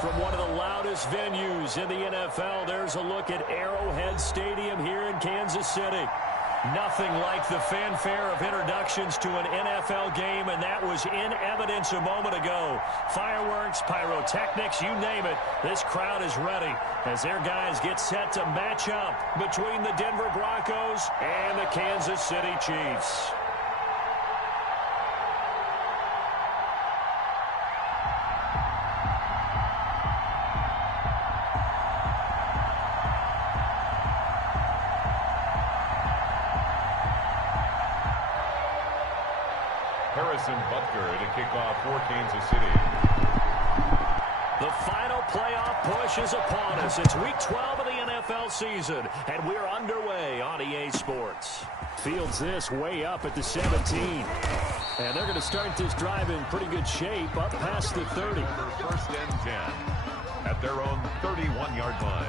From one of the loudest venues in the NFL, there's a look at Arrowhead Stadium here in Kansas City. Nothing like the fanfare of introductions to an NFL game, and that was in evidence a moment ago. Fireworks, pyrotechnics, you name it, this crowd is ready as their guys get set to match up between the Denver Broncos and the Kansas City Chiefs. Butker to kick off for Kansas City. The final playoff push is upon us. It's week 12 of the NFL season, and we're underway on EA Sports. Fields this way up at the 17. And they're going to start this drive in pretty good shape up past the 30. First and 10 at their own 31-yard line.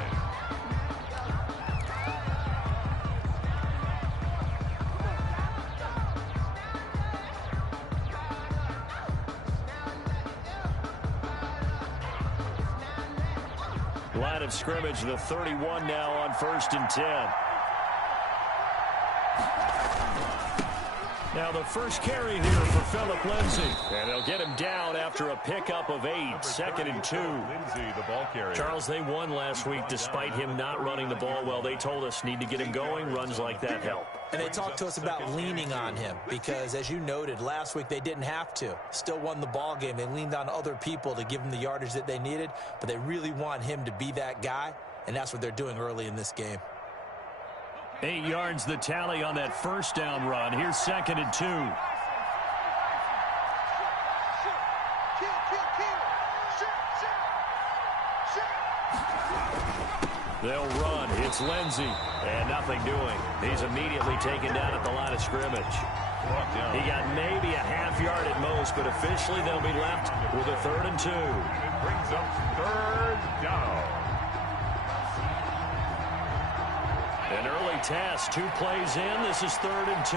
Line of scrimmage, the 31 now on 1st and 10. Now the first carry here for Phillip Lindsay. And they'll get him down after a pickup of 8, 2nd and 2. Lindsay, the ball carrier. Charles, they won last week despite him not running the ball well. They told us need to get him going. Runs like that help. And they talked to us about leaning on him because, as you noted, last week they didn't have to. Still won the ball game. They leaned on other people to give them the yardage that they needed, but they really want him to be that guy, and that's what they're doing early in this game. 8 yards the tally on that first down run. Here's 2nd and 2. They'll run. It's Lindsay. And nothing doing. He's immediately taken down at the line of scrimmage. He got maybe a half yard at most, but officially they'll be left with a 3rd and 2. It brings up 3rd down. An early test. 2 plays in. This is 3rd and 2.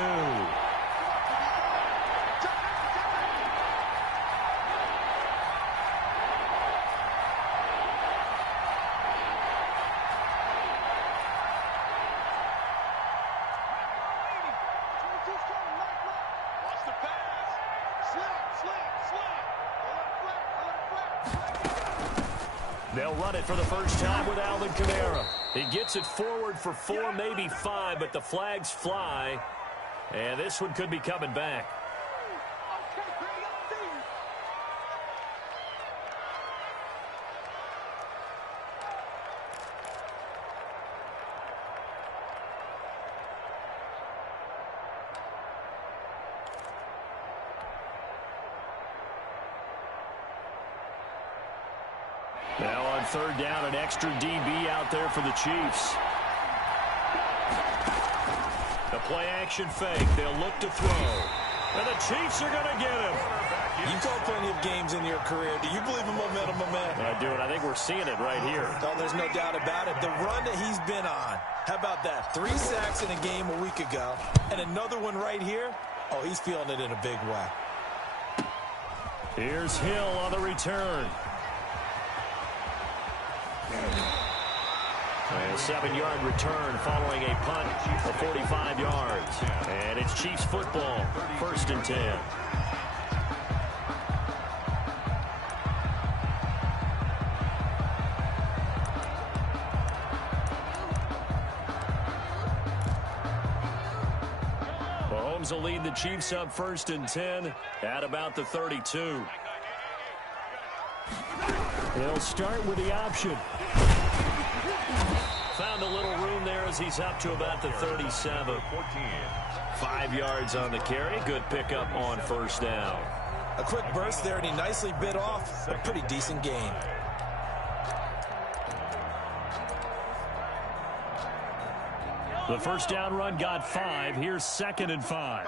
They'll run it for the first time with Alvin Kamara. He gets it forward for 4, maybe 5, but the flags fly. And this one could be coming back. Now on 3rd down, an extra DB out there for the Chiefs. The play-action fake. They'll look to throw. And the Chiefs are going to get him. You've called plenty of games in your career. Do you believe in momentum, my man? I do, and I think we're seeing it right here. Oh, there's no doubt about it. The run that he's been on. How about that? 3 sacks in a game a week ago, and another one right here. Oh, he's feeling it in a big way. Here's Hill on the return. A 7-yard return following a punt of 45 yards. And it's Chiefs football, 1st and 10. Mahomes will lead the Chiefs up 1st and 10 at about the 32. They'll start with the option. Found a little room there as he's up to about the 37. 5 yards on the carry. Good pickup on 1st down. A quick burst there, and he nicely bit off a pretty decent gain. The 1st down run got 5. Here's 2nd and 5.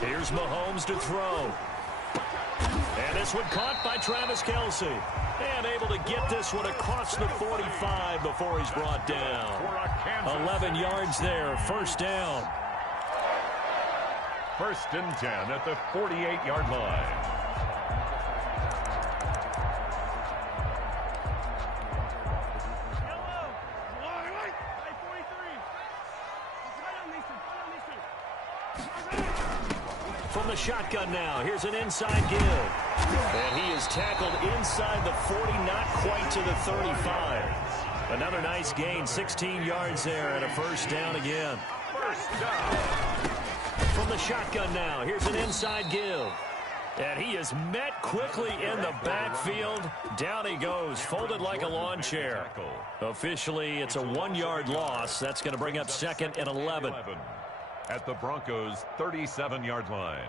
Here's Mahomes to throw. And this one caught by Travis Kelce. And able to get this one across the 45 before he's brought down. 11 yards there, 1st down. First and 10 at the 48-yard line. From the shotgun now, here's an inside give. And he is tackled inside the 40, not quite to the 35. Another nice gain, 16 yards there, and a first down again. First down. From the shotgun now, here's an inside give. And he is met quickly in the backfield. Down he goes, folded like a lawn chair. Officially, it's a 1-yard loss. That's going to bring up second and 11. At the Broncos' 37-yard line.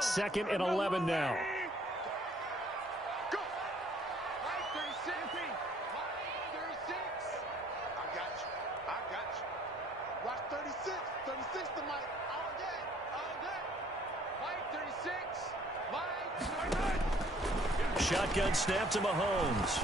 Second and 11 now. Go. 36. I got you. Watch 36. 36 to Mike. All day. Mike 36. Shotgun snap to Mahomes.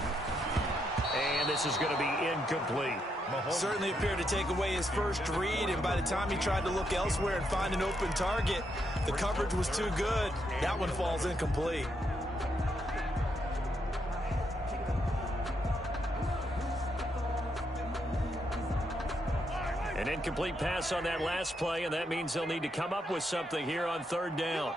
And this is going to be incomplete. Certainly appeared to take away his first read, and by the time he tried to look elsewhere and find an open target, the coverage was too good. That one falls incomplete. An incomplete pass on that last play, and that means they'll need to come up with something here on third down.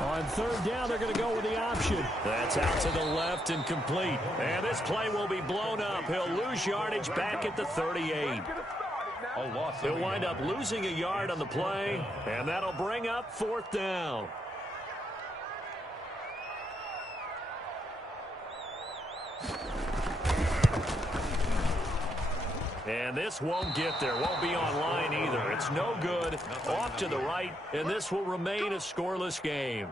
On third down, they're going to go with the option. That's out to the left and complete. And this play will be blown up. He'll lose yardage back at the 38. He'll wind up losing a yard on the play, and that'll bring up fourth down. And this won't get there. Won't be online either. It's no good. Off to the right, and this will remain a scoreless game.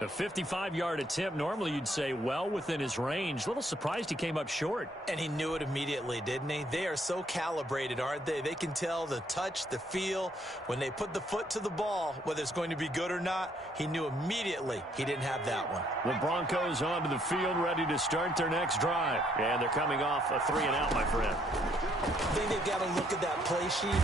A 55-yard attempt, normally you'd say well within his range. A little surprised he came up short. And he knew it immediately, didn't he? They are so calibrated, aren't they? They can tell the touch, the feel. When they put the foot to the ball, whether it's going to be good or not, he knew immediately he didn't have that one. The Broncos onto the field, ready to start their next drive. And thee are coming off a 3-and-out, my friend. I think they've got to look at that play sheet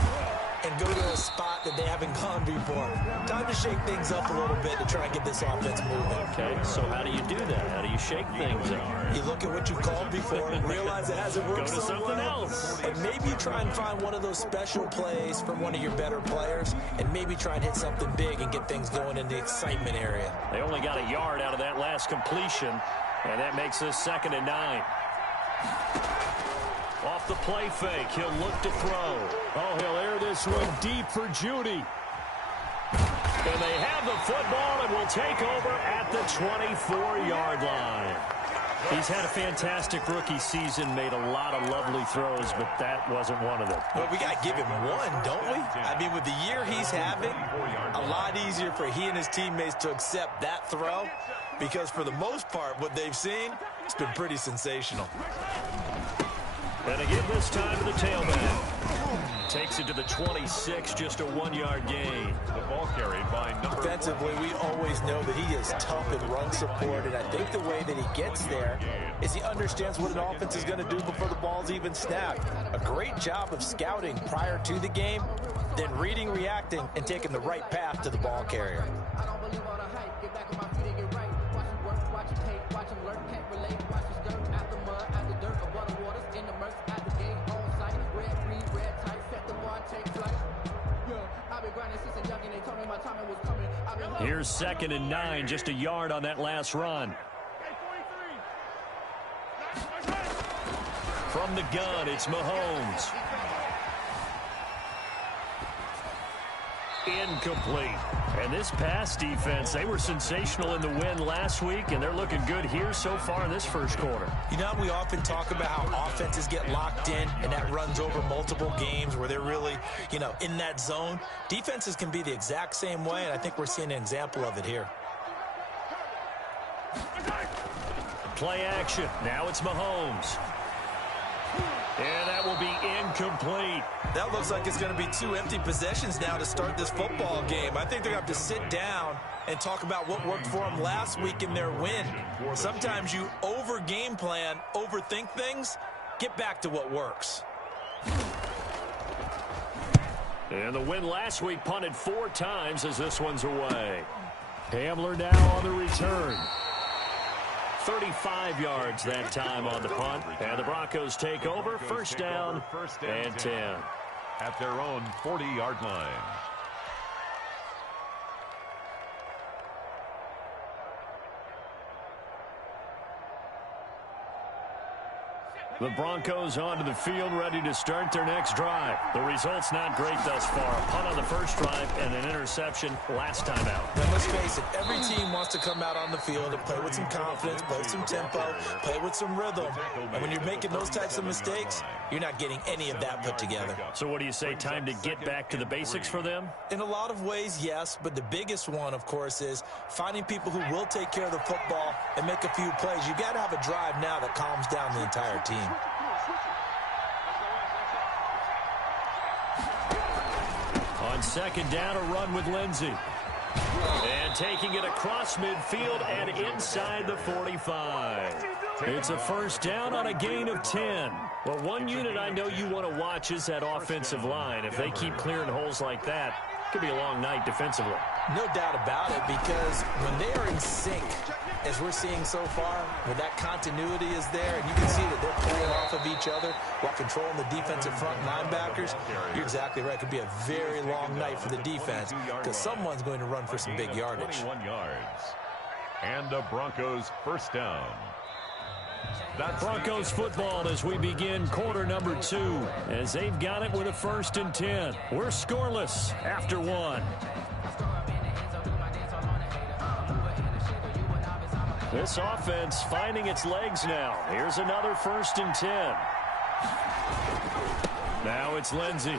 and go to a spot that they haven't gone before. Time to shake things up a little bit to try and get this offense moving. Okay, so how do you do that? How do you shake things up? You look at what you've called before and realize it hasn't worked. Go to something else. And maybe you try and find one of those special plays from one of your better players, and maybe try and hit something big and get things going in the excitement area. They only got a yard out of that last completion, and that makes this 2nd and 9. Off the play fake, he'll look to throw. Oh, he'll air this one deep for Judy. And they have the football and will take over at the 24-yard line. He's had a fantastic rookie season, made a lot of lovely throws, but that wasn't one of them. Well, we got to give him one, don't we? I mean, with the year he's having, a lot easier for he and his teammates to accept that throw, because for the most part, what they've seen, it's been pretty sensational. And again this time to the tailback. Takes it to the 26, just a 1-yard gain. The ball carried by number Defensively, we always know that he is tough in run support, and I think the way that he gets there is he understands what an offense is going to do before the ball's even snapped. A great job of scouting prior to the game, then reading, reacting, and taking the right path to the ball carrier. I don't believe all the hype. Get back on my feet and get right. Watch him work, watch him take, watch him learn, can't relate. Watch his dirt at the mud, at the dirt, above the waters, in the murk, at the game, on site. Red, green, red, tight, set the bar, take flight. Yeah, I've been grinding since a youngin', they told me my timing was coming. Here's 2nd and 9, just a yard on that last run. From the gun, it's Mahomes. Incomplete. And this pass defense, they were sensational in the win last week, and they're looking good here so far in this first quarter. You know, we often talk about how offenses get locked in, and that runs over multiple games where they're really, you know, in that zone. Defenses can be the exact same way, and I think we're seeing an example of it here. Play action. Now it's Mahomes. And that will be incomplete. That looks like it's going to be 2 empty possessions now to start this football game. I think they're going to have to sit down and talk about what worked for them last week in their win. Sometimes you over-game plan, overthink things, get back to what works. And the win last week punted 4 times as this one's away. Hamler now on the return. 35 yards that time on the punt. And the Broncos take over. First down and 10. At their own 40-yard line. The Broncos onto the field, ready to start their next drive. The result's not great thus far. A punt on the first drive and an interception last time out. And let's face it, every team wants to come out on the field and play with some confidence, play with some tempo, play with some rhythm. And when you're making those types of mistakes, you're not getting any of that put together. So what do you say, time to get back to the basics for them? In a lot of ways, yes, but the biggest one, of course, is finding people who will take care of the football and make a few plays. You got to have a drive now that calms down the entire team. On second down, a run with Lindsey. And taking it across midfield and inside the 45. It's a first down on a gain of 10. Well, one unit I know you want to watch is that offensive line. If they keep clearing holes like that, it could be a long night defensively. No doubt about it, because when they are in sync, as we're seeing so far, where that continuity is there, and you can see that they're pulling off of each other while controlling the defensive front linebackers, you're exactly right. It could be a very long night for the defense because someone's going to run for some big yardage. 21 yards. And the Broncos first down. Broncos football as we begin quarter number 2, as they've got it with a 1st and 10. We're scoreless after 1. This offense finding its legs now. Here's another 1st and 10. Now it's Lindsey.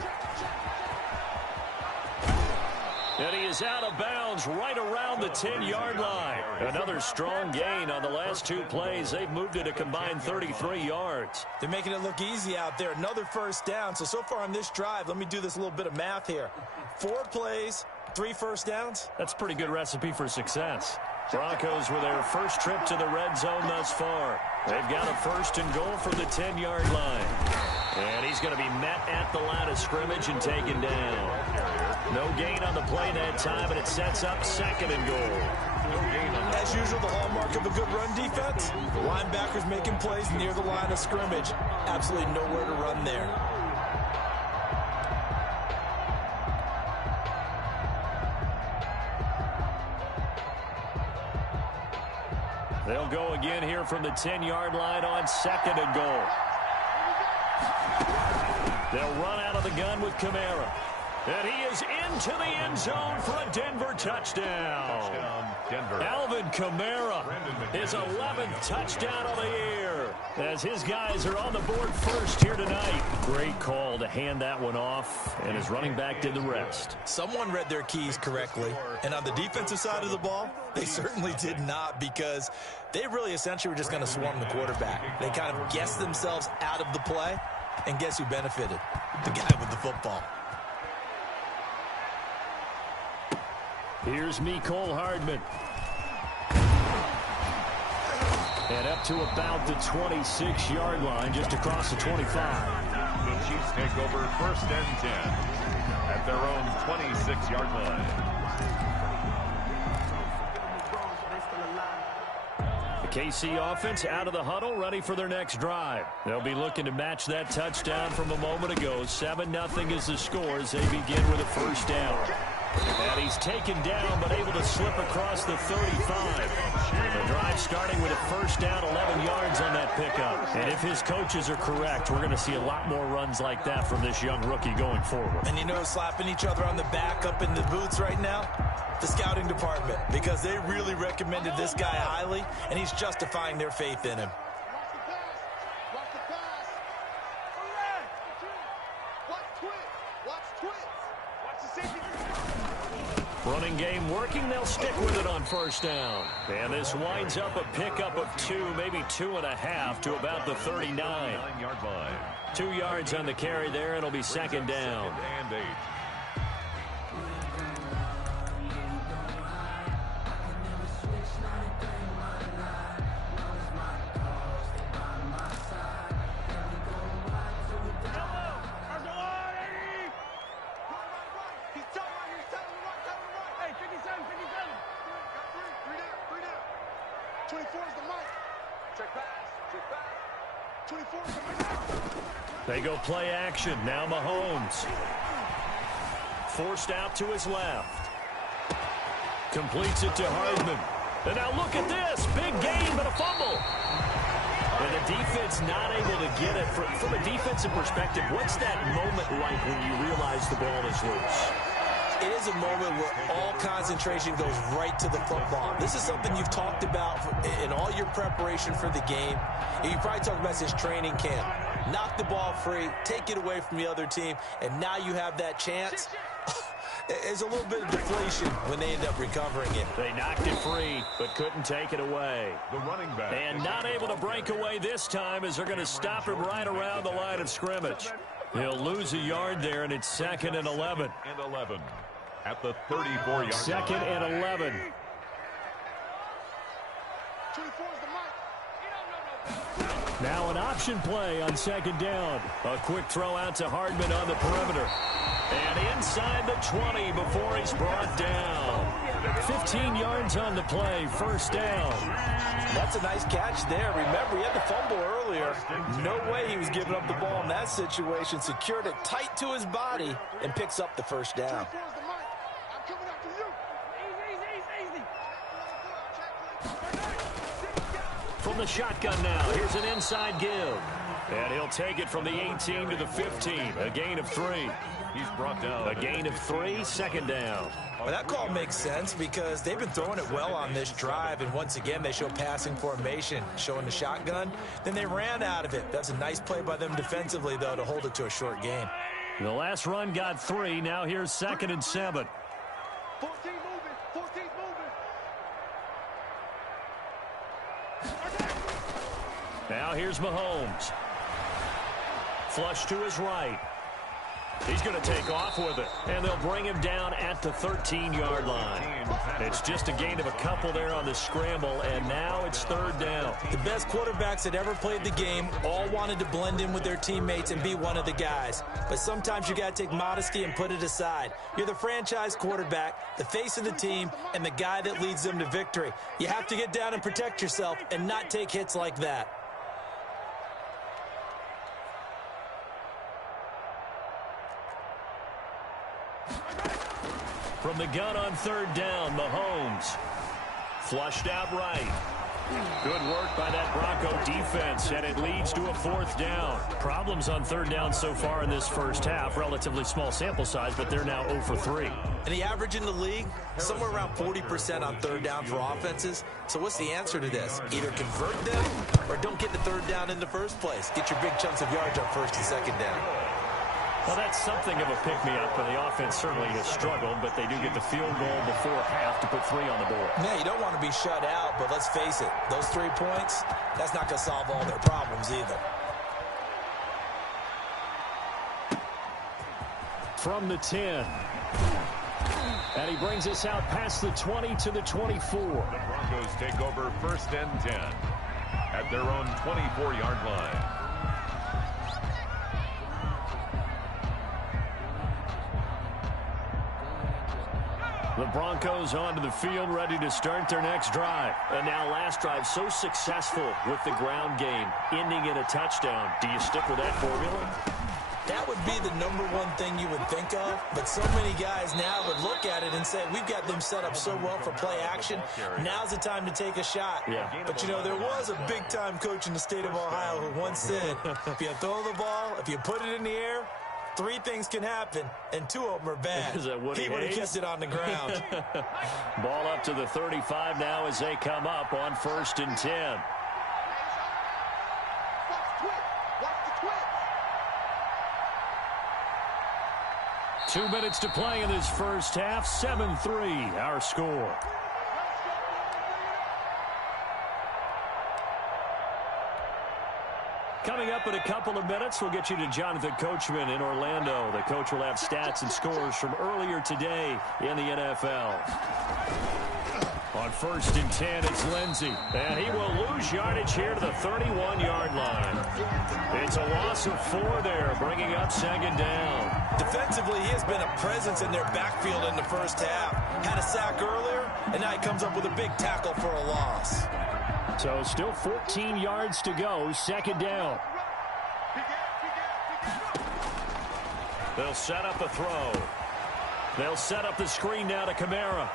And he is out of bounds right around the 10-yard line. Another strong gain on the last 2 plays. They've moved it a combined 33 yards. They're making it look easy out there. Another first down. So far on this drive, let me do this little bit of math here. 4 plays, 3 first downs. That's a pretty good recipe for success. Broncos with their first trip to the red zone thus far. They've got a 1st and goal from the 10-yard line. And he's going to be met at the line of scrimmage and taken down. No gain on the play that time, and it sets up 2nd and goal. As usual, the hallmark of a good run defense, linebackers making plays near the line of scrimmage. Absolutely nowhere to run there. They'll go again here from the 10-yard line on 2nd and goal. They'll run out of the gun with Kamara. And he is into the end zone for a Denver touchdown. Denver. Alvin Kamara, his 11th touchdown of the year, as his guys are on the board first here tonight. Great call to hand that one off, and his running back did the rest. Someone read their keys correctly, and on the defensive side of the ball, they certainly did not, because they really essentially were just going to swarm the quarterback. They kind of guessed themselves out of the play, and guess who benefited? The guy with the football. Here's Mecole Hardman. And up to about the 26-yard line, just across the 25. The Chiefs take over 1st and 10 at their own 26-yard line. The KC offense out of the huddle, ready for their next drive. They'll be looking to match that touchdown from a moment ago. 7-0 is the score as they begin with a 1st down. And he's taken down, but able to slip across the 35. The drive starting with a 1st down, 11 yards on that pickup. And if his coaches are correct, we're going to see a lot more runs like that from this young rookie going forward. And you know, slapping each other on the back up in the boots right now? The scouting department, because they really recommended this guy highly, and he's justifying their faith in him. Watch the pass. Watch twitch. Watch twitch. Watch the safety. Running game working, they'll stick with it on 1st down. And this winds up a pickup of 2, maybe 2.5 to about the 39. 9-yard line. 2 yards on the carry there, it'll be 2nd down. 2nd and 8. 24 is the mic. Check pass. 24 is the mic. They go play action. Now Mahomes. Forced out to his left. Completes it to Hardman. And now look at this. Big gain, but a fumble. And the defense not able to get it. From a defensive perspective, what's that moment like when you realize the ball is loose? It is a moment where all concentration goes right to the football. This is something you've talked about in all your preparation for the game. You probably talked about this training camp. Knock the ball free, take it away from the other team, and now you have that chance. There's a little bit of deflation when they end up recovering it. They knocked it free, but couldn't take it away. The running back. And not able to break away this time as they're going to stop him right around the line of scrimmage. He'll lose a yard there, and it's 2nd and 11. And 11 at the 34-yard line. 2nd and 11. 24 is the mic. Now an option play on 2nd down. A quick throw out to Hardman on the perimeter. And inside the 20 before he's brought down. 15 yards on the play, 1st down. That's a nice catch there. Remember, he had the fumble earlier. No way he was giving up the ball in that situation. Secured it tight to his body and picks up the 1st down. 24 is the mic. I'm coming after you. From the shotgun now, here's an inside give. And he'll take it from the 18 to the 15. A gain of 3. He's brought down. A gain of 3, 2nd down. Well, that call makes sense because they've been throwing it well on this drive, and once again they show passing formation, showing the shotgun. Then they ran out of it. That's a nice play by them defensively, though, to hold it to a short gain. The last run got 3. Now here's 2nd and 7. 14 moving. 14 moving. Now here's Mahomes. Flush to his right. He's going to take off with it, and they'll bring him down at the 13-yard line. It's just a gain of a couple there on the scramble, and now it's 3rd down. The best quarterbacks that ever played the game all wanted to blend in with their teammates and be one of the guys. But sometimes you got to take modesty and put it aside. You're the franchise quarterback, the face of the team, and the guy that leads them to victory. You have to get down and protect yourself and not take hits like that. From the gun on 3rd down, Mahomes. Flushed out right. Good work by that Bronco defense, and it leads to a 4th down. Problems on 3rd down so far in this first half. Relatively small sample size, but they're now 0 for 3. And the average in the league, somewhere around 40% on 3rd down for offenses. So what's the answer to this? Either convert them or don't get the 3rd down in the first place. Get your big chunks of yards on 1st and 2nd down. Well, that's something of a pick-me-up, and the offense certainly has struggled, but they do get the field goal before half to put 3 on the board. Yeah, you don't want to be shut out, but let's face it, those 3 points, that's not going to solve all their problems either. From the 10. And he brings us out past the 20 to the 24. The Broncos take over 1st and 10 at their own 24-yard line. The Broncos onto the field, ready to start their next drive. And now last drive so successful with the ground game, ending in a touchdown. Do you stick with that formula? That would be the #1 thing you would think of, but so many guys now would look at it and say, we've got them set up so well for play action. Now's the time to take a shot. Yeah. But, you know, there was a big-time coach in the state of Ohio who once said, if you throw the ball, if you put it in the air, 3 things can happen, and 2 of them are bad. Is that Woody He would have Hayes? kept it on the ground. Ball up to the 35 now as they come up on 1st and 10. Watch the twitch. 2 minutes to play in this first half. 7-3, our score. Coming up in a couple of minutes, we'll get you to Jonathan Coachman in Orlando. The coach will have stats and scores from earlier today in the NFL. On 1st and 10, it's Lindsey. And he will lose yardage here to the 31-yard line. It's a loss of 4 there, bringing up 2nd down. Defensively, he has been a presence in their backfield in the first half. Had a sack earlier, and now he comes up with a big tackle for a loss. So still 14 yards to go, second down. They'll set up a throw. They'll set up the screen now to Kamara.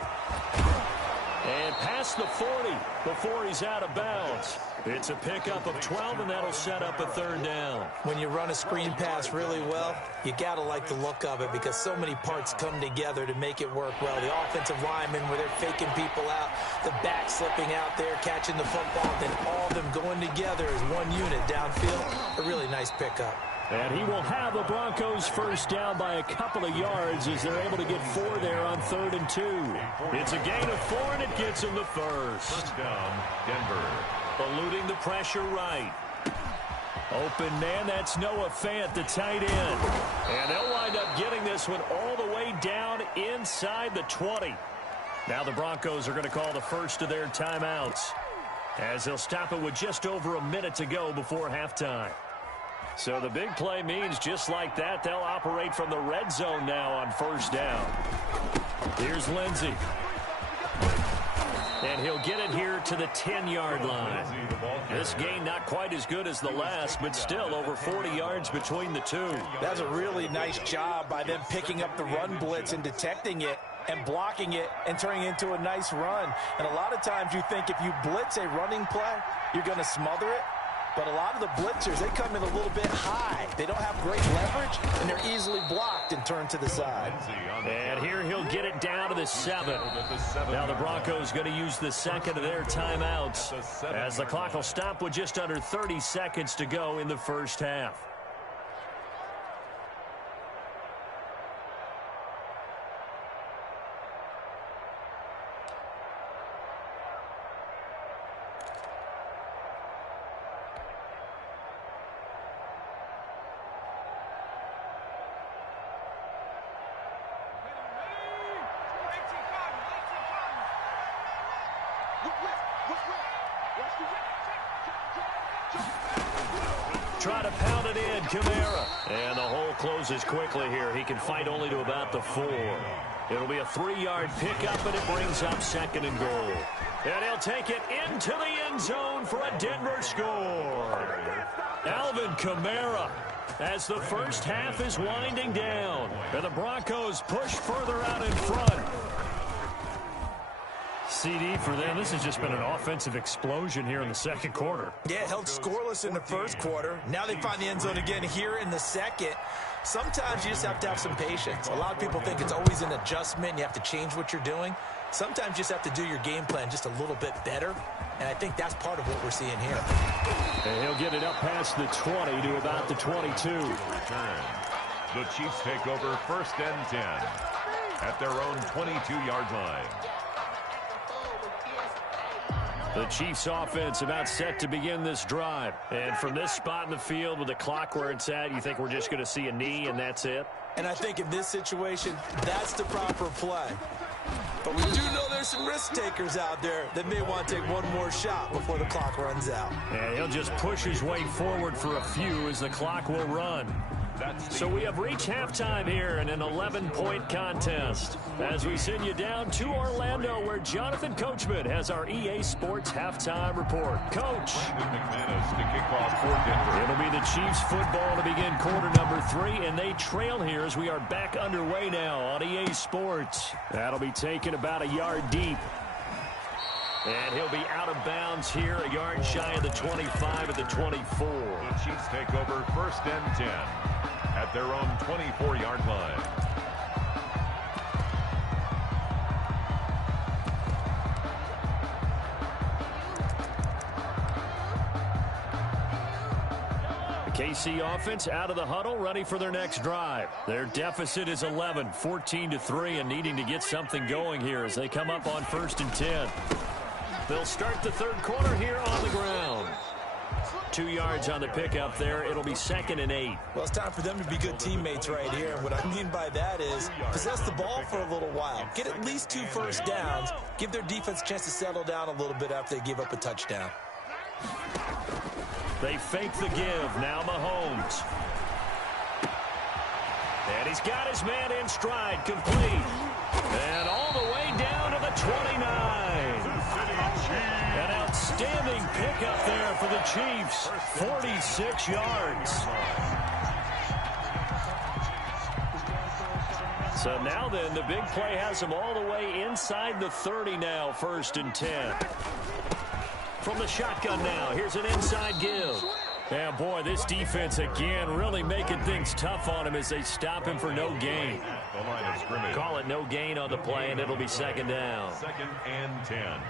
And past the 40 before he's out of bounds. It's a pickup of 12, and that'll set up a third down. When you run a screen pass really well, you got to like the look of it because so many parts come together to make it work well. The offensive linemen where they're faking people out, the back slipping out there, catching the football, then all of them going together as one unit downfield. A really nice pickup. And he will have the Broncos first down by a couple of yards as they're able to get 4 there on 3rd and 2. It's a gain of 4, and it gets him the first. First down, Denver. Eluding the pressure right. Open man, that's Noah Fant, the tight end. And they'll wind up getting this one all the way down inside the 20. Now the Broncos are going to call the first of their timeouts as they'll stop it with just over a minute to go before halftime. So the big play means just like that, they'll operate from the red zone now on first down. Here's Lindsey. And he'll get it here to the 10-yard line. This gain not quite as good as the last, but still over 40 yards between the two. That's a really nice job by them picking up the run blitz and detecting it and blocking it and turning it into a nice run. And a lot of times you think if you blitz a running play, you're going to smother it. But a lot of the blitzers, they come in a little bit high. They don't have great leverage, and they're easily blocked and turned to the side. And here he'll get it down to the 7. Now the Broncos going to use the second of their timeouts as the clock will stop with just under 30 seconds to go in the first half. Try to pound it in, Kamara. And the hole closes quickly here. He can fight only to about the 4. It'll be a 3-yard pickup, and it brings up 2nd and goal. And he'll take it into the end zone for a Denver score. Alvin Kamara as the first half is winding down. And the Broncos push further out in front. CD for them. This has just been an offensive explosion here in the second quarter. Yeah, held scoreless in the first quarter. Now they find the end zone again here in the second. Sometimes you just have to have some patience. A lot of people think it's always an adjustment and you have to change what you're doing. Sometimes you just have to do your game plan just a little bit better. And I think that's part of what we're seeing here. And he'll get it up past the 20 to about the 22. Return. The Chiefs take over 1st and 10 at their own 22-yard line. The Chiefs offense about set to begin this drive. And from this spot in the field with the clock where it's at, you think we're just going to see a knee and that's it? And I think in this situation, that's the proper play. But we do know there's some risk takers out there that may want to take one more shot before the clock runs out. And he'll just push his way forward for a few as the clock will run. So we have reached halftime here in an 11-point contest as we send you down to Orlando where Jonathan Coachman has our EA Sports halftime report. Coach. It'll be the Chiefs football to begin quarter number 3, and they trail here as we are back underway now on EA Sports. That'll be taken about a yard deep. And he'll be out of bounds here, a yard shy of the 25 at the 24. The Chiefs take over 1st and 10 at their own 24-yard line. The KC offense out of the huddle, ready for their next drive. Their deficit is 11, 14-3, and needing to get something going here as they come up on 1st and 10. They'll start the third quarter here on the ground. 2 yards on the pickup there. It'll be 2nd and 8. Well, it's time for them to be good teammates right here. And what I mean by that is possess the ball for a little while. Get at least 2 first downs. Give their defense a chance to settle down a little bit after they give up a touchdown. They fake the give. Now Mahomes. And he's got his man in stride, complete. And all the way down to the 29. An outstanding pickup there for the Chiefs. 46 yards. So now then, the big play has them all the way inside the 30 now, 1st and 10. From the shotgun now, here's an inside give. Yeah, boy, this defense again really making things tough on him as they stop him for no gain. The line of scrimmage. Call it no gain on the play, and it'll be 2nd down. 2nd and 10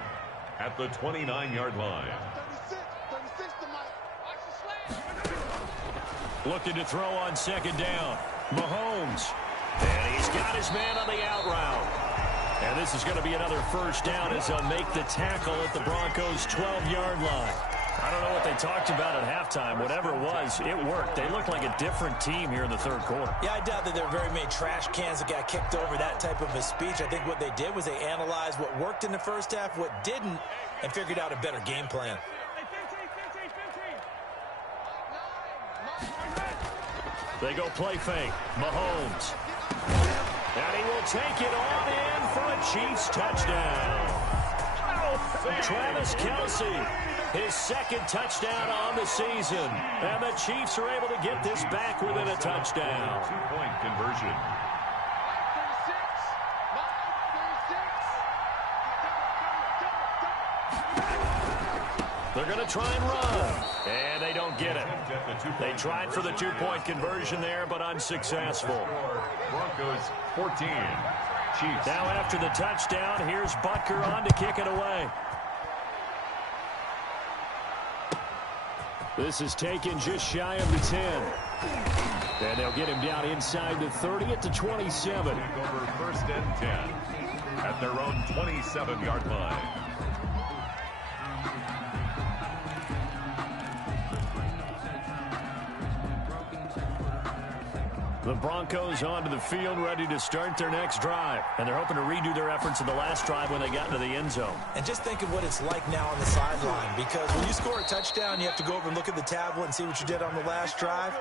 at the 29-yard line. 36 to Mike. Looking to throw on 2nd down. Mahomes. And he's got his man on the out route. And this is going to be another 1st down as they'll make the tackle at the Broncos' 12-yard line. I don't know what they talked about at halftime. Whatever it was, it worked. They look like a different team here in the 3rd quarter. Yeah, I doubt that there are very many trash cans that got kicked over, that type of a speech. I think what they did was they analyzed what worked in the 1st half, what didn't, and figured out a better game plan. They go play fake. Mahomes. And he will take it on in for a Chiefs touchdown. Travis Kelce, his 2nd touchdown on the season. And the Chiefs are able to get this back within a touchdown. 2-point conversion. They're going to try and run. And they don't get it. They tried for the 2-point conversion there, but unsuccessful. Broncos 14. Chiefs. Now after the touchdown, here's Butker on to kick it away. This is taken just shy of the 10. And they'll get him down inside the 30 at the 27. Over 1st and 10 at their own 27-yard line. The Broncos onto the field, ready to start their next drive. And they're hoping to redo their efforts in the last drive when they got into the end zone. And just think of what it's like now on the sideline, because when you score a touchdown, you have to go over and look at the tablet and see what you did on the last drive.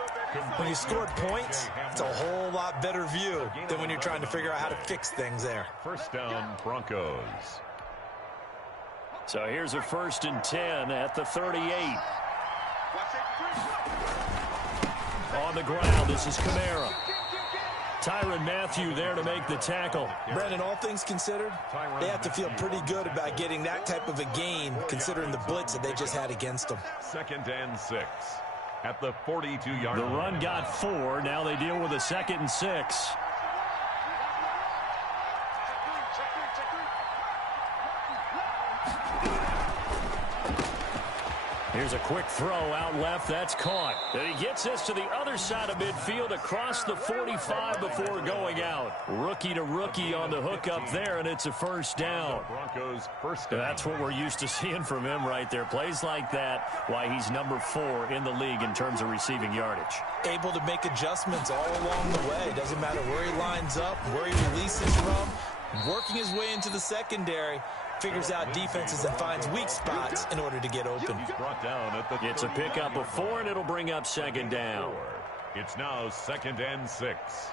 When you scored points, it's a whole lot better view than when you're trying to figure out how to fix things there. 1st down, Broncos. So here's a 1st and 10 at the 38. On the ground, this is Kamara. Tyrann Mathieu there to make the tackle. Brandon, all things considered, they have to feel pretty good about getting that type of a gain, considering the blitz that they just had against them. 2nd and 6 at the 42-yard line. The run got 4. Now they deal with a 2nd and 6. Here's a quick throw out left. That's caught. And he gets this to the other side of midfield across the 45 before going out. Rookie to rookie on the hook up there, and it's a 1st down. Broncos 1st down. That's what we're used to seeing from him right there. Plays like that, why he's number 4 in the league in terms of receiving yardage. Able to make adjustments all along the way. Doesn't matter where he lines up, where he releases from. Working his way into the secondary. Figures out defenses and finds weak spots in order to get open. Brought down at the it's a pickup of 4, and it'll bring up 2nd down. It's now 2nd and 6.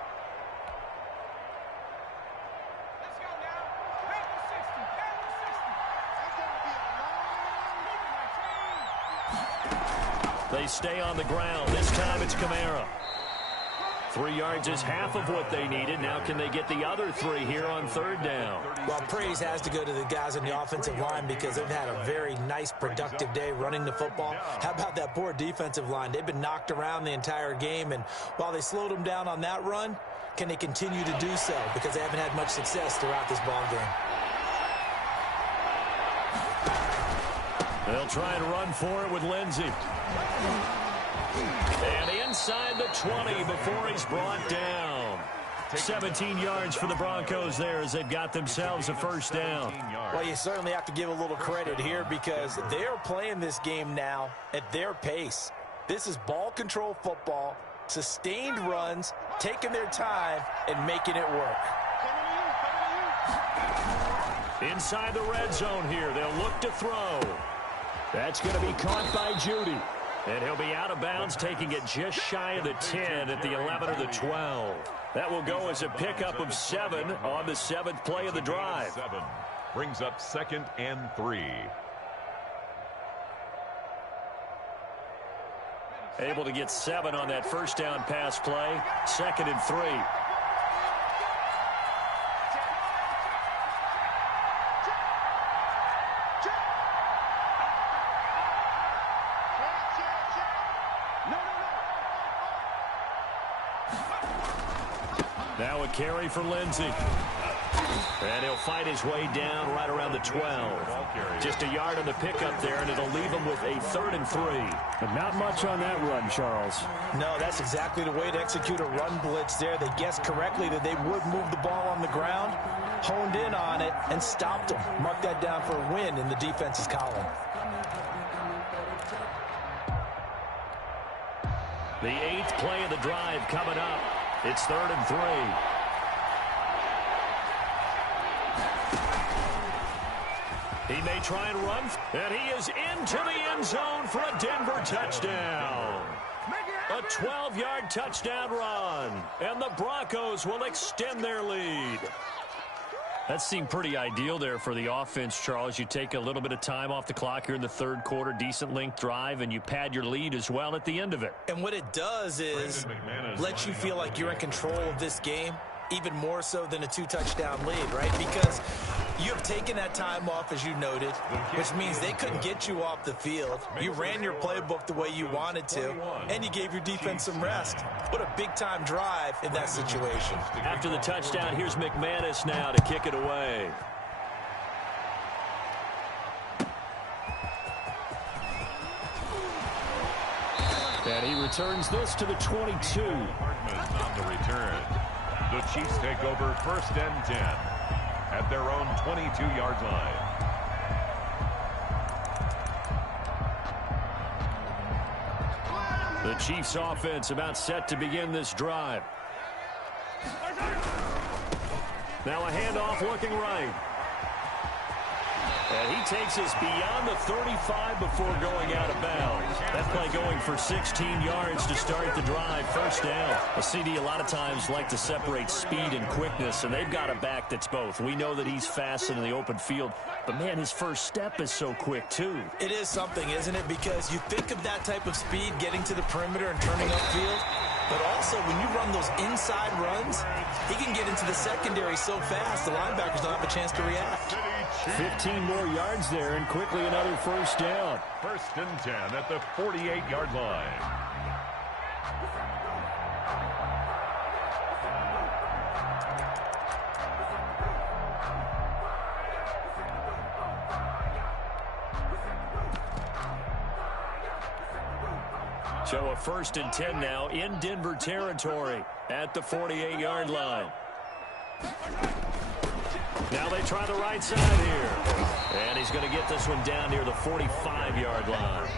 They stay on the ground. This time it's Kamara. 3 yards is half of what they needed. Now can they get the other 3 here on 3rd down? Well, praise has to go to the guys on the offensive line because they've had a very nice, productive day running the football. How about that poor defensive line? They've been knocked around the entire game, and while they slowed them down on that run, can they continue to do so? Because they haven't had much success throughout this ball game. They'll try and run for it with Lindsey. And inside the 20 before he's brought down. 17 yards for the Broncos there as they've got themselves a 1st down. Well, you certainly have to give a little credit here because they're playing this game now at their pace. This is ball control football, sustained runs, taking their time, and making it work. Inside the red zone here, they'll look to throw. That's going to be caught by Judy. And he'll be out of bounds, taking it just shy of the 10 at the 11 or the 12. That will go as a pickup of 7 on the 7th play of the drive. 7 brings up 2nd and 3. Able to get 7 on that first down pass play. 2nd and 3. Now a carry for Lindsey. And he'll fight his way down right around the 12. Just a yard on the pickup there, and it'll leave him with a 3rd and 3. But not much on that run, Charles. No, that's exactly the way to execute a run blitz there. They guessed correctly that they would move the ball on the ground, honed in on it, and stopped them. Mark that down for a win in the defense's column. The 8th play of the drive coming up. It's 3rd and 3. He may try and run, and he is into the end zone for a Denver touchdown. A 12-yard touchdown run, and the Broncos will extend their lead. That seemed pretty ideal there for the offense, Charles. You take a little bit of time off the clock here in the 3rd quarter, decent length drive, and you pad your lead as well at the end of it. And what it does is let you feel like you're in control of this game, even more so than a 2-touchdown lead, right? Because you have taken that time off, as you noted, which means they couldn't get you off the field. You ran your playbook the way you wanted to, and you gave your defense some rest. What a big-time drive in that situation. After the touchdown, here's McManus now to kick it away. And he returns this to the 22. On the return. The Chiefs take over 1st and 10 at their own 22-yard line. The Chiefs offense about set to begin this drive. Now a handoff looking right. And he takes us beyond the 35 before going out of bounds. That play going for 16 yards to start the drive. 1st down. A CD a lot of times like to separate speed and quickness, and they've got a back that's both. We know that he's fast in the open field, but, man, his first step is so quick, too. It is something, isn't it? Because you think of that type of speed getting to the perimeter and turning upfield, but also when you run those inside runs, he can get into the secondary so fast the linebackers don't have a chance to react. 15 more yards there, and quickly another 1st down. 1st and 10 at the 48-yard line. So a 1st and 10 now in Denver territory at the 48-yard line. Now they try the right side here. And he's going to get this one down near the 45-yard line.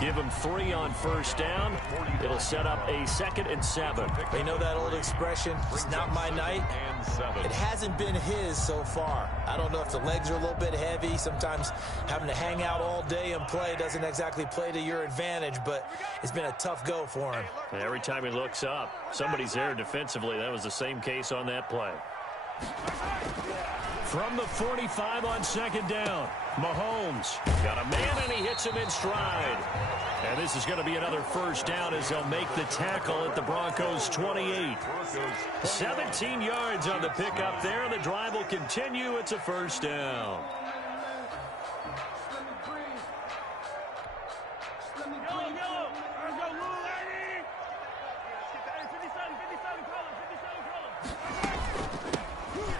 Give him 3 on 1st down. It'll set up a 2nd and 7. You know that old expression, it's not my night? It hasn't been his so far. I don't know if the legs are a little bit heavy. Sometimes having to hang out all day and play doesn't exactly play to your advantage, but it's been a tough go for him. And every time he looks up, somebody's there defensively. That was the same case on that play. From the 45 on 2nd down, Mahomes got a man, and he hits him in stride. And this is going to be another 1st down as they'll make the tackle at the Broncos' 28. 17 yards on the pickup there. The drive will continue. It's a 1st down.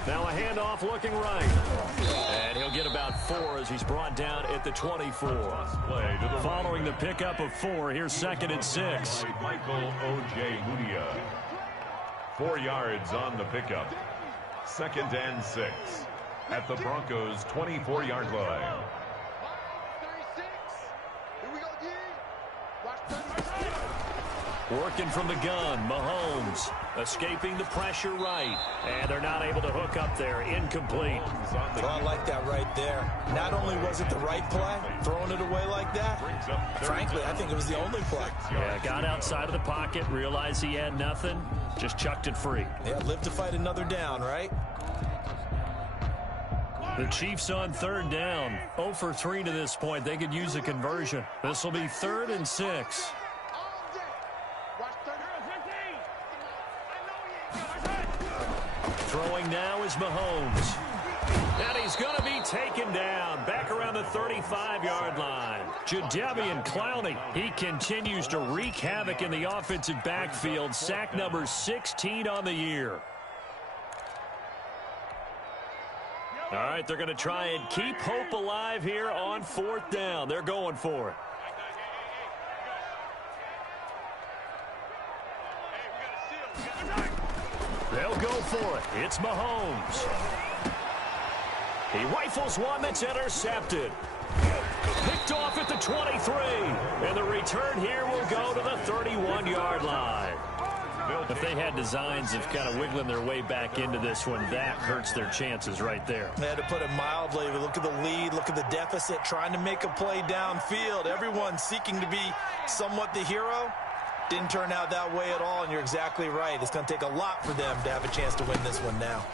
Now a handoff looking right. And he'll get about 4 as he's brought down at the 24. Following the pickup of 4, here's 2nd and 6. Michael O.J. Mudia. 4 yards on the pickup. 2nd and 6 at the Broncos' 24-yard line. 36. Here we go, D. Watch 36. Working from the gun, Mahomes escaping the pressure right. And they're not able to hook up there. Incomplete. Oh, I like that right there. Not only was it the right play, throwing it away like that, frankly, I think it was the only play. Yeah, got outside of the pocket, realized he had nothing, just chucked it free. Yeah, live to fight another down, right? The Chiefs on 3rd down. 0 for 3 to this point. They could use a conversion. This will be 3rd and 6. Throwing now is Mahomes. And he's going to be taken down back around the 35-yard line. Jadeveon Clowney, he continues to wreak havoc in the offensive backfield. Sack number 16 on the year. All right, they're going to try and keep hope alive here on 4th down. They're going for it. They'll go for it. It's Mahomes. He rifles one that's intercepted. Picked off at the 23. And the return here will go to the 31-yard line. If they had designs of kind of wiggling their way back into this one, that hurts their chances right there. They had to put it mildly. Look at the lead. Look at the deficit. Trying to make a play downfield. Everyone seeking to be somewhat the hero. Didn't turn out that way at all, and you're exactly right. It's going to take a lot for them to have a chance to win this one now.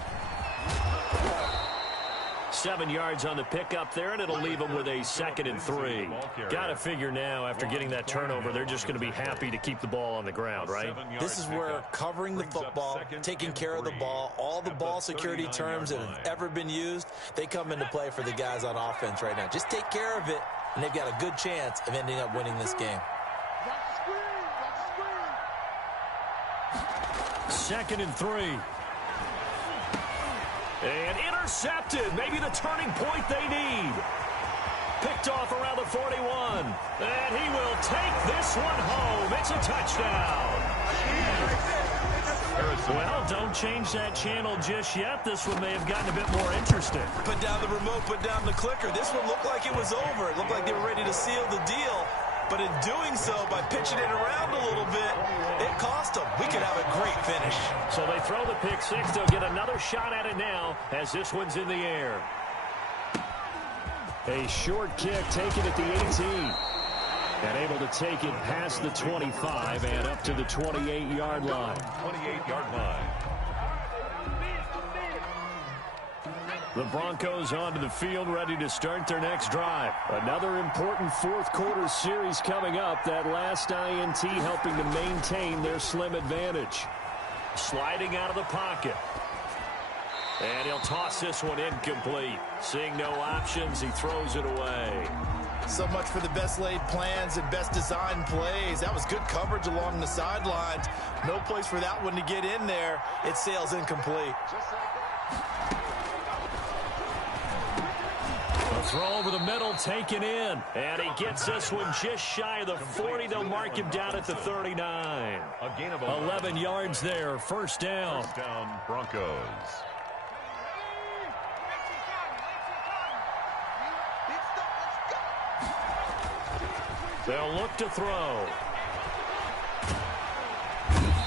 7 yards on the pickup there, and it'll leave them with a 2nd and 3. Got to figure now, after getting that turnover, they're just going to be happy to keep the ball on the ground, right? This is where covering the football, taking care of the ball, all the ball security terms that have ever been used, they come into play for the guys on offense right now. Just take care of it, and they've got a good chance of ending up winning this game. 2nd and 3. And intercepted. Maybe the turning point they need. Picked off around the 41. And he will take this one home. It's a touchdown. Well, don't change that channel just yet. This one may have gotten a bit more interesting. Put down the remote, put down the clicker. This one looked like it was over. It looked like they were ready to seal the deal. But in doing so, by pitching it around a little bit, it cost them. We could have a great finish. So they throw the pick six. They'll get another shot at it now as this one's in the air. A short kick taken at the 18. And able to take it past the 25 and up to the 28-yard line. 28-yard line. The Broncos onto the field, ready to start their next drive. Another important fourth-quarter series coming up. That last INT helping to maintain their slim advantage. Sliding out of the pocket. And he'll toss this one incomplete. Seeing no options, he throws it away. So much for the best laid plans and best designed plays. That was good coverage along the sidelines. No place for that one to get in there. It sails incomplete. Throw over the middle, taken in. And he gets this one just shy of the 40. They'll mark him down at the 39. A gain of 11 yards there, first down. First down, Broncos. They'll look to throw.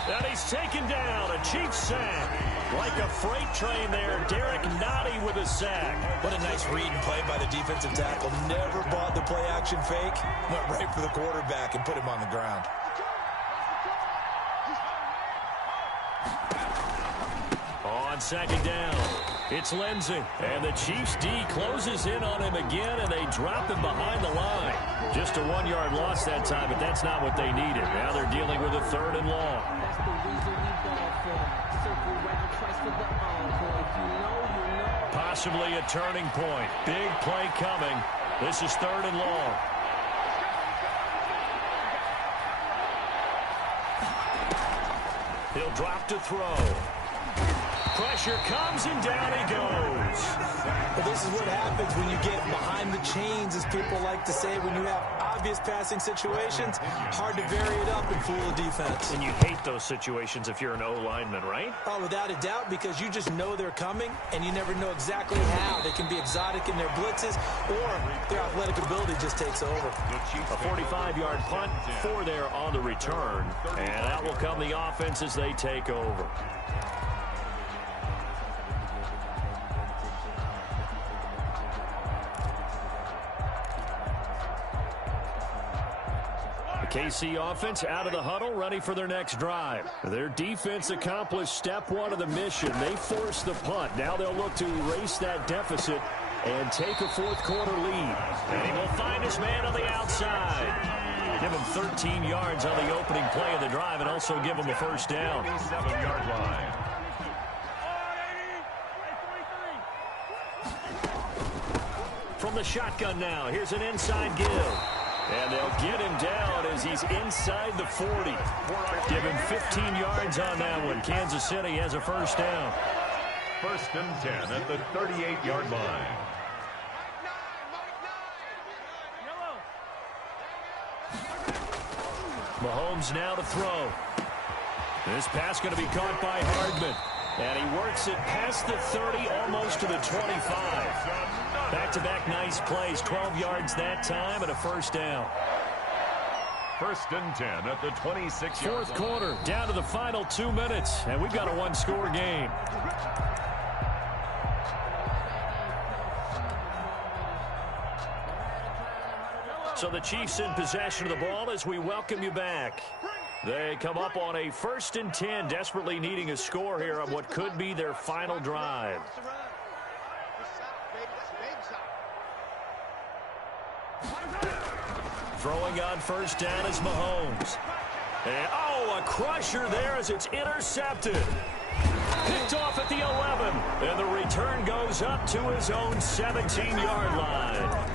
And he's taken down. A Chiefs sack. Like a freight train there. Derek Nottie with a sack. What a nice read and play by the defensive tackle. Never bought the play action fake. Went right for the quarterback and put him on the ground. On second down, it's Lindsey. And the Chiefs D closes in on him again, and they drop him behind the line. Just a 1-yard loss that time, but that's not what they needed. Now they're dealing with a 3rd and long. Possibly a turning point. Big play coming. This is 3rd and long. He'll drop to throw. Pressure comes, and down he goes. Well, this is what happens when you get behind the chains, as people like to say. When you have obvious passing situations, hard to vary it up and fool the defense. And you hate those situations if you're an O-lineman, right? Oh, without a doubt, because you just know they're coming, and you never know exactly how. They can be exotic in their blitzes, or their athletic ability just takes over. A 45-yard punt, 4 there on the return. And that will come the offense as they take over. KC offense out of the huddle, ready for their next drive. Their defense accomplished step 1 of the mission. They forced the punt. Now they'll look to erase that deficit and take a fourth-quarter lead. And he will find his man on the outside. Give him 13 yards on the opening play of the drive and also give him a first down. 7-yard line. the shotgun now. Here's an inside give. And they'll get him down as he's inside the 40. Give him 15 yards on that one. Kansas City has a first down. First and 10 at the 38-yard line. Mahomes now to throw. This pass going to be caught by Hardman. And he works it past the 30, almost to the 25. Back-to-back nice plays, 12 yards that time, and a first down. First and 10 at the 26-yard Fourth quarter, down to the final 2 minutes, and we've got a one-score game. So the Chiefs in possession of the ball as we welcome you back. They come up on a first and 10, desperately needing a score here on what could be their final drive. Throwing on first down is Mahomes. And, a crusher there as it's intercepted. Picked off at the 11, and the return goes up to his own 17-yard line.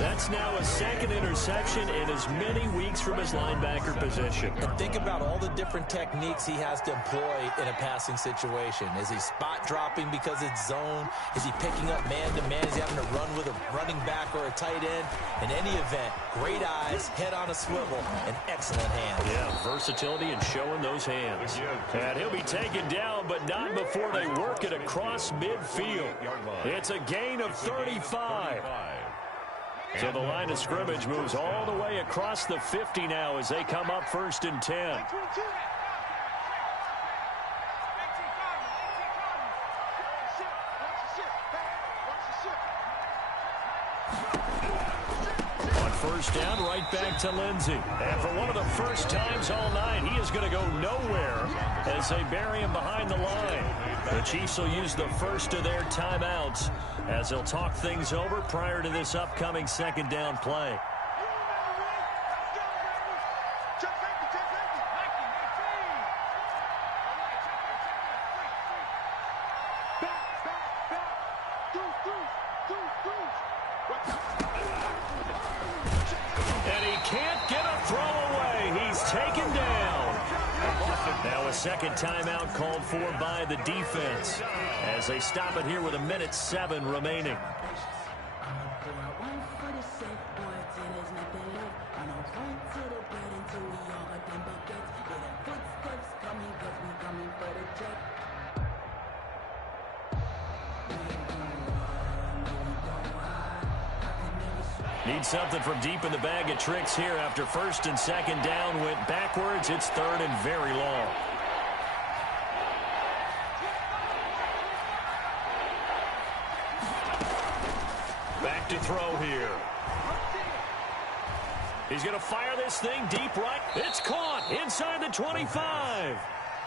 That's now a second interception in as many weeks from his linebacker position. And think about all the different techniques he has to employ in a passing situation. Is he spot dropping because it's zone? Is he picking up man-to-man? Is he having to run with a running back or a tight end? In any event, great eyes, head on a swivel, and excellent hands. Yeah, versatility and showing those hands. And he'll be taken down, but not before they work it across midfield. It's a gain of 35. So the line of scrimmage moves all the way across the 50 now as they come up first and 10. On first down, right back to Lindsey. And for one of the first times all night, he is going to go nowhere as they bury him behind the line. The Chiefs will use the first of their timeouts as they'll talk things over prior to this upcoming second down play. And he can't get a throw away. He's taken down. Now a second timeout called for by the defense as they stop it here with 1:07 remaining. Need something from deep in the bag of tricks here after first and second down went backwards. It's third and very long. Back to throw here. He's going to fire this thing deep right. It's caught inside the 25.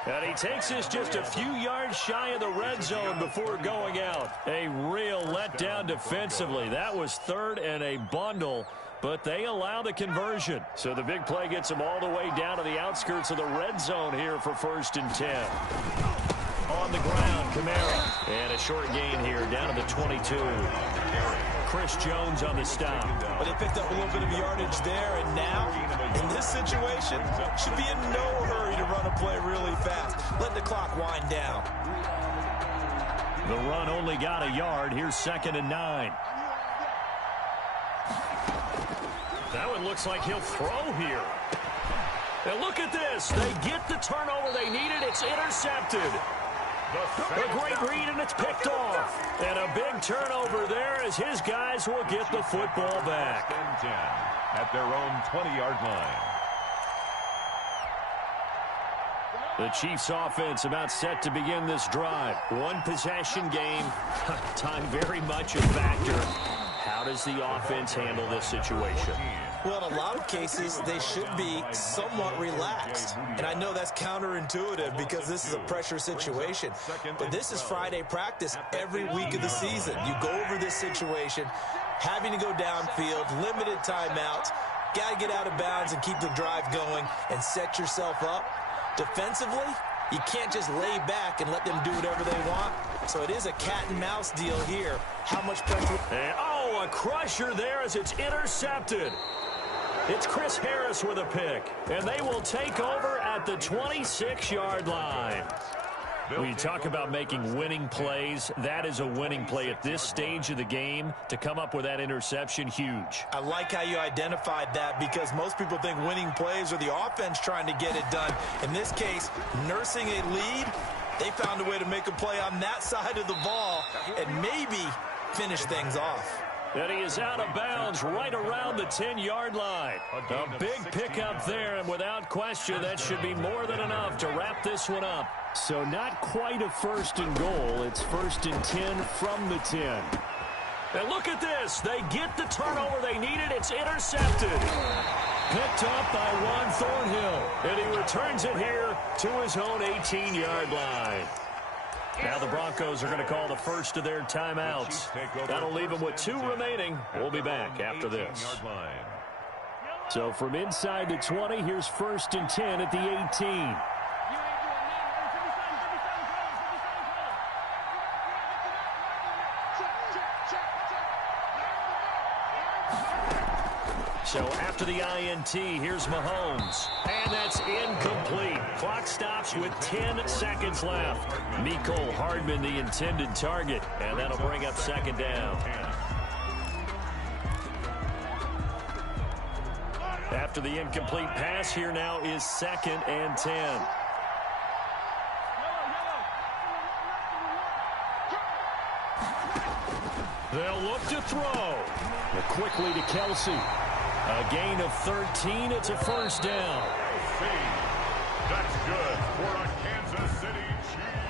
And he takes this just a few yards shy of the red zone before going out. A real letdown defensively. That was third and a bundle, but they allow the conversion. So the big play gets them all the way down to the outskirts of the red zone here for first and 10. On the ground, Kamara. And a short gain here down to the 22. Chris Jones on the stop. But they picked up a little bit of yardage there, and now, in this situation, should be in no hurry to run a play really fast. Let the clock wind down. The run only got a yard. Here's second and 9. That one looks like he'll throw here. And look at this. They get the turnover they needed. It's intercepted. A great read, and it's picked off. And a big turnover there as his guys will get the football back. 10 at their own 20-yard line. The Chiefs offense about set to begin this drive. One possession game. Time very much a factor. How does the offense handle this situation? Well, in a lot of cases, they should be somewhat relaxed. And I know that's counterintuitive because this is a pressure situation. But this is Friday practice every week of the season. You go over this situation, having to go downfield, limited timeouts, got to get out of bounds and keep the drive going and set yourself up. Defensively, you can't just lay back and let them do whatever they want. So it is a cat and mouse deal here. How much pressure? And, a a crusher there as it's intercepted. It's Chris Harris with a pick, and they will take over at the 26-yard line. When you talk about making winning plays, that is a winning play at this stage of the game. To come up with that interception, huge. I like how you identified that because most people think winning plays are the offense trying to get it done. In this case, nursing a lead, they found a way to make a play on that side of the ball and maybe finish things off. And he is out of bounds right around the 10-yard line. A big pickup there, and without question, that should be more than enough to wrap this one up. So not quite a first and goal. It's 1st and 10 from the 10. And look at this. They get the turnover they needed. It's intercepted. Picked up by Juan Thornhill. And he returns it here to his own 18-yard line. Now the Broncos are going to call the first of their timeouts. That'll leave them with 2 remaining. We'll be back after this. So from inside the 20, here's 1st and 10 at the 18. So after the INT, here's Mahomes. And that's incomplete. Clock stops with 10 seconds left. Mecole Hardman, the intended target. And that'll bring up 2nd down. After the incomplete pass, here now is 2nd and 10. They'll look to throw. Quickly to Kelsey. A gain of 13. It's a 1st down. That's good for a Kansas City Chiefs.